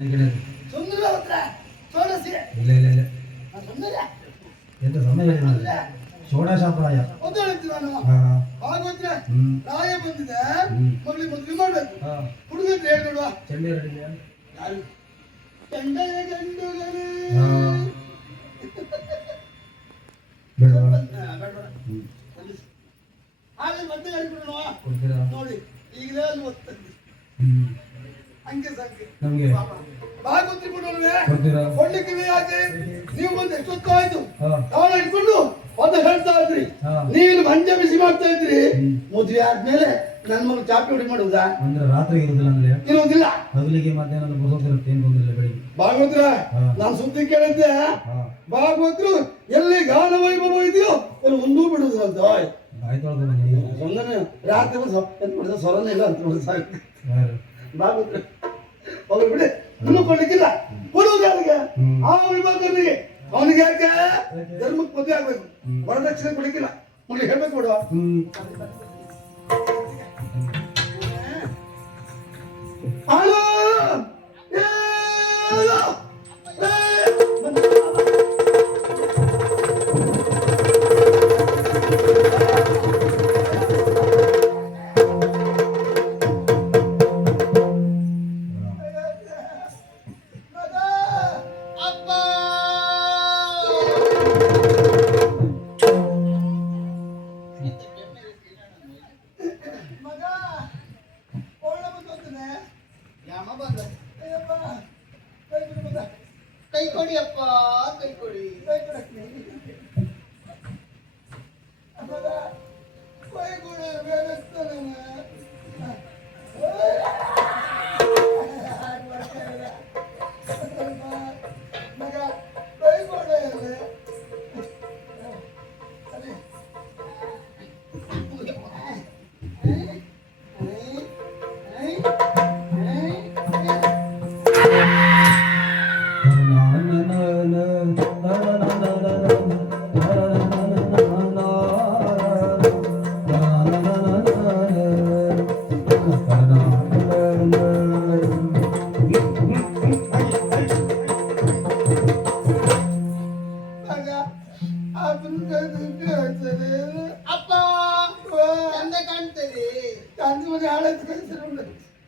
ಸುಂದರ ಸೋಡಸಿ ಇಲ್ಲ ಇಲ್ಲ ಇಲ್ಲ ಸುಂದರ ಎಂತ ಸಮಯ ಷೋಡಶಾಪ್ರಾಯ ಒಂದು ಹೇಳ್ತೀನಿ ನಾನು ಭಾಗವತ್ರ ಪ್ರಾಯ ಬಂದಿದೆ ಮಗಳಿಗೆ ಮದುವೆ ಮಾಡ್ಬೇಕು ಹುಡುಗ ಹೇಳಿ ನೋಡುವ ಚಂಡೆ ಯಾರು ಚಂಡೆಯ ಗಂಡುಗರು ಹಾಗೆ ಮತ್ತೆ ಹೇಳ್ಬಿಡೋಣ ನೋಡಿ ಈಗಲೇ ಅಲ್ಲಿ ಓದ್ತಂದೆ ಹಂಗೆ ಸಾಕಿ ನಮಗೆ ಭಾಗವತ್ರಿ ಕೊಡ್ಲಿಕ್ಕೆ ಯಾಕೆ ನೀವು ಬಂದು ಎಷ್ಟೊತ್ತು ಆಯ್ತು ಅವಳ ಇಟ್ಕೊಂಡು ಒಂದು ಹೇಳ್ತಾ ಇದ್ರಿ ನೀವು ಮಂಜ ಬಿಸಿ ಮಾಡ್ತಾ ಇದ್ರಿ ಮದುವೆ ಆದ್ಮೇಲೆ ನನ್ನ ಮಗ ಚಾಪಿ ಹುಡಿ ಮಾಡುವುದಾ ಅಂದ್ರೆ ರಾತ್ರಿ ಇರುದಿಲ್ಲ ಅಂದ್ರೆ ಇರುವುದಿಲ್ಲ ಹಗಲಿಗೆ ಮಧ್ಯಾಹ್ನ ಬರೋದಿರುತ್ತೆ ಏನು ತೊಂದಿಲ್ಲ ಬೆಳಿಗ್ಗೆ ಭಾಗವತ್ರ ನಾನು ಸುದ್ದಿ ಕೇಳಿದ್ದೆ ಭಾಗವತ್ರು ಎಲ್ಲಿ ಗಾನ ವೈಭವ ಇದೆಯೋ ಅಲ್ಲಿ ಒಂದೂ ಬಿಡುವುದು ಅಂತ ರಾತ್ರಿ ಸ್ವರನೇ ಇಲ್ಲ ಅಂತ ನೋಡಿ ಸಾಕು ಭಾಗವತ್ರ ಅವ್ರು ಬಿಡಿ ಇನ್ನೂ ಕೊಡ್ಲಿಕ್ಕಿಲ್ಲ ಕೊಡುವುದು ಯಾರಿಗೆ ಆ ವಿಭಾಗರಿಗೆ ಅವನಿಗೆ ಯಾಕೆ ಧರ್ಮಕ್ಕೆ ಮದುವೆ ಆಗ್ಬೇಕು ವರದಕ್ಷಿಣೆ ಕೊಡ್ಲಿಕ್ಕಿಲ್ಲ ಅವ್ನಿಗೆ ಹೇಳ್ಬೇಕು ಕೊಡುವ ಹಲೋ ಕೈ ಕೊಡಿ ಅಪ್ಪ ಕೈ ಕೊಡಿ ಕೈ ಕೊಡಿ ಕೈ ಕೊಡಿ ಮಗ ಕೈ ಕೊಡಿ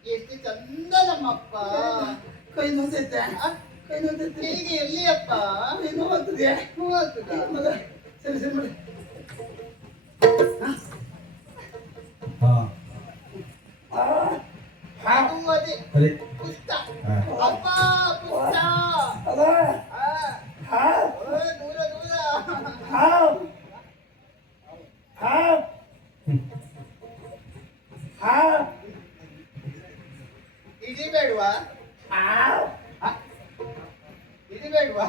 ಎಷ್ಟು ಚಂದ ನಮ್ಮಪ್ಪ ಕೈ ನೋದೈತೆ ಕೈ ನೋದೈತೆ ಹೀಗೆ ಎಲ್ಲಿ ಅಪ್ಪ ಕೈ ನೋವಾಗ್ತದೆ ನೋವಾಗ್ತದ ಸರಿ ಸರಿ ಮಾಡಿ ಅದೇ ಪುಸ್ತ ಅಪ್ಪ ಪುಸ್ತ ದೂರ ದೂರ ಇದು ಬೇಡವಾ ಇದು ಬೇಡವಾ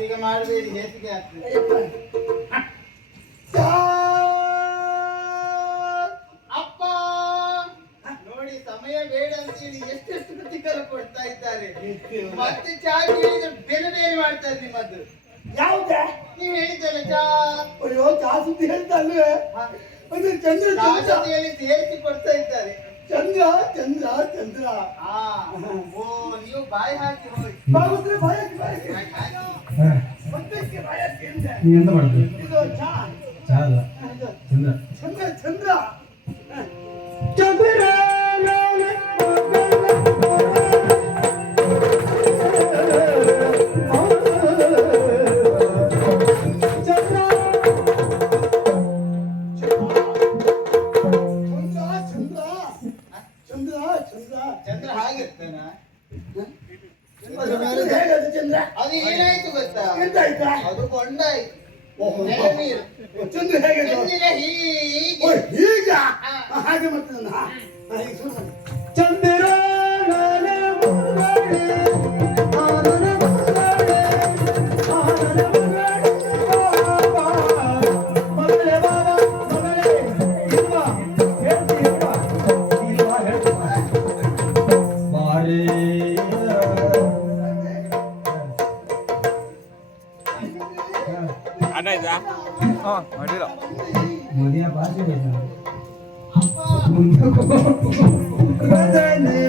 ಹೆಚ್ಚಿಗೆ ಮಾಡಬೇಡಿ ಹೆಚ್ಚಿಗೆ ಆಗ್ತದೆ ಅಪ್ಪ ನೋಡಿ ಸಮಯ ಬೇಡ ಅಂತೇಳಿ ಎಷ್ಟೆಷ್ಟು ಪ್ರತಿಕಾರ ಕೊಡ್ತಾ ಇದ್ದಾರೆ ಮತ್ತೆ ಚಾ ಕೇಳಿದ್ರೆ ಬೇರೆ ಬೇರೆ ಮಾಡ್ತಾರೆ ನಿಮ್ಮದು ಯಾವ್ದೇ ನೀವು ಹೇಳಿದ್ದಲ್ಲ ಚಾ ಚಾ ಸುದ್ದಿ ಹೇಳ್ತಾ ಅಲ್ವೇ ಚಂದ್ರ ಜೊತೆಯಲ್ಲಿ ಸೇರಿಸಿ ಕೊಡ್ತಾ ಇದ್ದಾರೆ ಚಂದ್ರ ಚಂದ್ರ ಚಂದ್ರ ಓ ನೀವು ಬಾಯಿ ಹಾಕಿ ಹೋಗಿ ಬಾಯಿ ನೀ ಎಂತ ಮಾಡ್ತೀವಿ ಇದು ಚಾ ಚಾ ಅಲ್ಲ ಚಂದ್ರ ಚಂದ್ರ ಚಂದ್ರ ಚಂದ್ರ ಹಾಗಿರ್ತಾನ ಅದು ಏನಾಯ್ತು ಗೊತ್ತಾ ಅದು ಕೊಂಡಾಯ್ತು ಚಂದ್ರ ಹೇಗೆ ಈಗ ಹಾಗೆ ಮಾಡ್ತೇನೆ ಚಂದ್ರ ಮದುವೆ ಭಾಷೆ ಕದನೆ